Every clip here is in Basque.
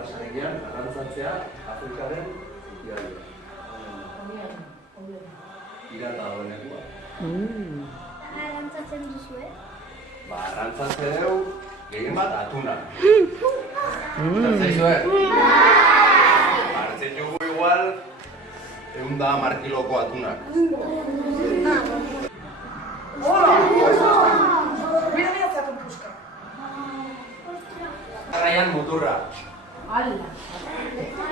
pasarekian, arrantzatzea Afrikaren ikialdea. Irata dagoenekua. Arrantzatzen duzu, Ba, arrantzatzen dugu, gehien bat atuna. Zaizue? Hartzen dugu igual, 110 kiloko atunak. Mira zaten puska. Arraian muturra. Ala.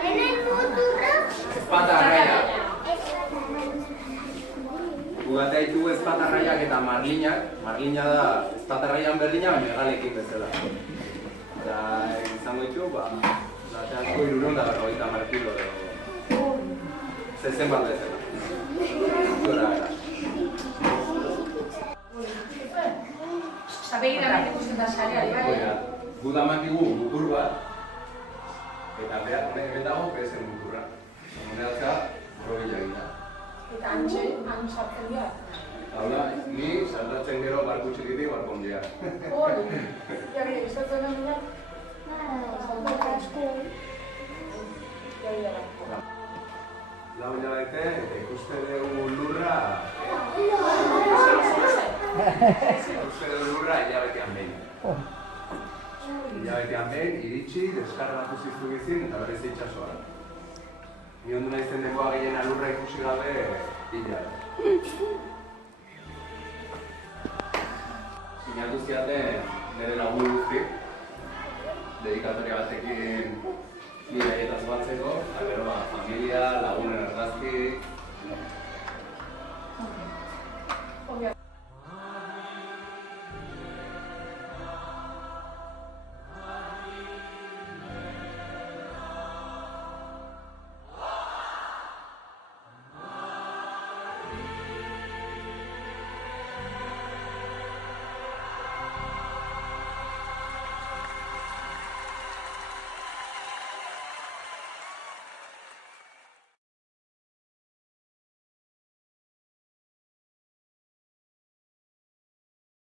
Hemen muturra? Ezpata arraia. Gugatea ditugu ezpata arraiak eta marlinak. Marlina da ezpata arraian berdina, baina hegalekin bezala. Eta izango ditu, asko 350 kilo edo. Zezen bat bezala. Gora gara. Zabegira bat ikusten da sareari, bai? Gu damakigu mutur bat, eta hemen dago bezen muturra. Honeatzea, robila gita. Eta antxen sartzen dira. Hala, ni saltatzen gero barku txikiti barko ondia. Hori, jarri, gustatzen da nuna? Lau hilabete, eta ikuste dugu lurra... Ikuste dugu lurra hilabetean behin. Hilabetean behin, iritsi, deskargatu ziztu bizin, eta berriz itxasoa. Ni ondu naizen dekoa gehiena lurra ikusi gabe, hilabete. Sinatu ziaten